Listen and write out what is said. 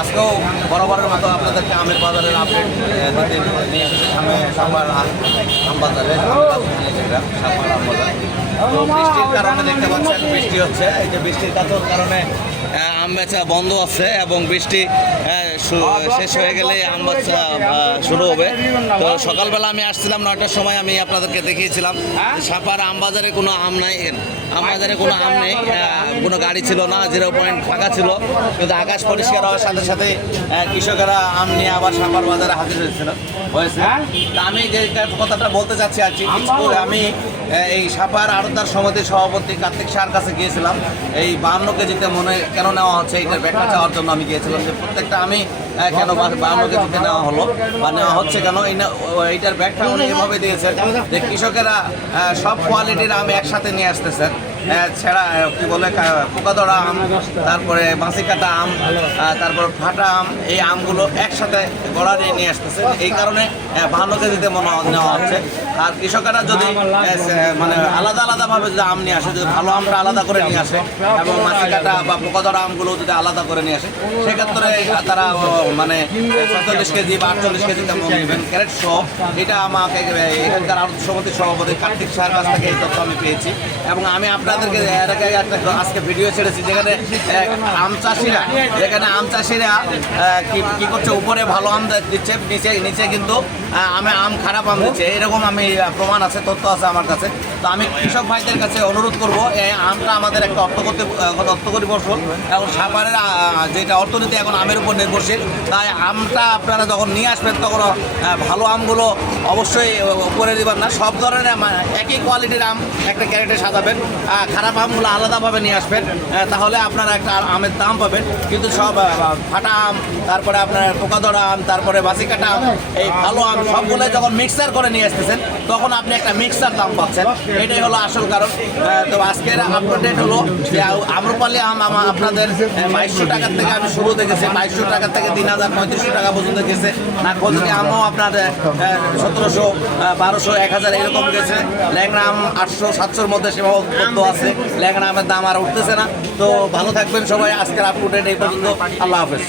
আজকেও বরাবরের মতো আপনাদেরকে আমের বাজারের আপডেট দিতে নিয়ে এসেছি সাপার আম বাজারে সাপার আম বাজার। তো বৃষ্টির কারণে দেখতে পাচ্ছেন বৃষ্টি হচ্ছে, এই যে বৃষ্টির কারণে আম বেচা বন্ধ আছে এবং বৃষ্টি শেষ হয়ে গেলে আম বেচা শুরু হবে। তো সকালবেলা আমি আসছিলাম 9টার সময়, আমি আপনাদেরকে দেখিয়েছিলাম সাপার আম বাজারে কোনো আম নাই, আম বাজারে কোনো আম নেই, কোনো গাড়ি ছিল না, 0 পয়েন্ট ফাঁকা ছিল। কিন্তু আকাশ পরিষ্কার হওয়ার সাথে সাথে কৃষকেরা আম নিয়ে আবার সাপার বাজারে হাজির হয়েছে। তা আমি যে কথাটা বলতে চাচ্ছি আর কি, আমি এই সাপার আড়তদার সমিতির সভাপতি কার্তিক সার কাছে গিয়েছিলাম। এই 52 কেজিতে মনে কেন নেওয়া হচ্ছে এইটার ব্যাখ্যা চাওয়ার জন্য আমি গিয়েছিলাম, যে প্রত্যেকটা আমি কেন 52 কেজিতে নেওয়া হলো বা নেওয়া হচ্ছে কেন, এইটার ব্যাখ্যা উনি এভাবে দিয়েছেন যে কৃষকেরা সব কোয়ালিটির আম একসাথে নিয়ে আসতেছেন, ছেঁড়া কি বলে পোকাধরা আম, তারপরে বাঁশি কাটা আম, তারপর ফাটা আম, এই আমগুলো একসাথে গড়া নিয়ে আসতেছে। এই কারণে 52 কেজিতে নেওয়া হচ্ছে। আর কৃষকেরা যদি মানে আলাদা আলাদাভাবে যদি আম নিয়ে আসে, যদি ভালো আমটা আলাদা করে নিয়ে আসে এবং মাছি কাটা বা পোকাধরা আমগুলো যদি আলাদা করে নিয়ে আসে, সেক্ষেত্রে তারা মানে 47 কেজি বা 48 কেজি নেবেন ক্যারেট সহ। এটা আমাকে এখানকার আড়ত সমিতির সভাপতি কার্তিক সাহের কাছ থেকে এই তথ্য আমি পেয়েছি। এবং আমি আপনাদেরকে এর আগে একটা আজকে ভিডিও ছেড়েছি যেখানে আম চাষিরা কি করছে, উপরে ভালো আম দিচ্ছে, নিচে কিন্তু আম খারাপ আম দিচ্ছে, এরকম আমি প্রমাণ আছে, তথ্য আছে আমার কাছে। তো আমি কৃষক ভাইদের কাছে অনুরোধ করবো, এই আমটা আমাদের একটা অর্থকরী ফসল এবং সাপারের যেটা অর্থনীতি এখন আমের উপর নির্ভরশীল। তাই আমটা আপনারা যখন নিয়ে আসবেন তখন ভালো আমগুলো অবশ্যই উপরে দিবেন না, সব ধরনের একই কোয়ালিটির আম একটা ক্যারেটে সাজাবেন, খারাপ আমগুলো আলাদাভাবে নিয়ে আসবেন, তাহলে আপনারা একটা আমের দাম পাবেন। কিন্তু সব ফাটা আম, তারপরে আপনার পোকাধরা আম, তারপরে বাঁশি কাটা আম, এই ভালো আম সবগুলো যখন মিক্সার করে নিয়ে আসতেছেন তখন আপনি একটা মিক্সার দাম পাচ্ছেন। এটাই হলো আসল কারণ। তো আজকের আপডেট হলো যে আম্রপালি আম আপনাদের 2200 টাকার থেকে আমি শুরু দেখেছি, 2200 টাকা থেকে 3000-3500 টাকা পর্যন্ত গেছে। নাগপঞ্চমী আমও আপনার 1700, 1200, 1000 এরকম গেছে। ল্যাংড়া আম 800-700-র মধ্যে সীমাবদ্ধ আছে, ল্যাংড়া আমের দাম আর উঠতেছে না। তো ভালো থাকবেন সবাই, আজকের আপডেট এই পর্যন্ত, আল্লাহ হাফেজ।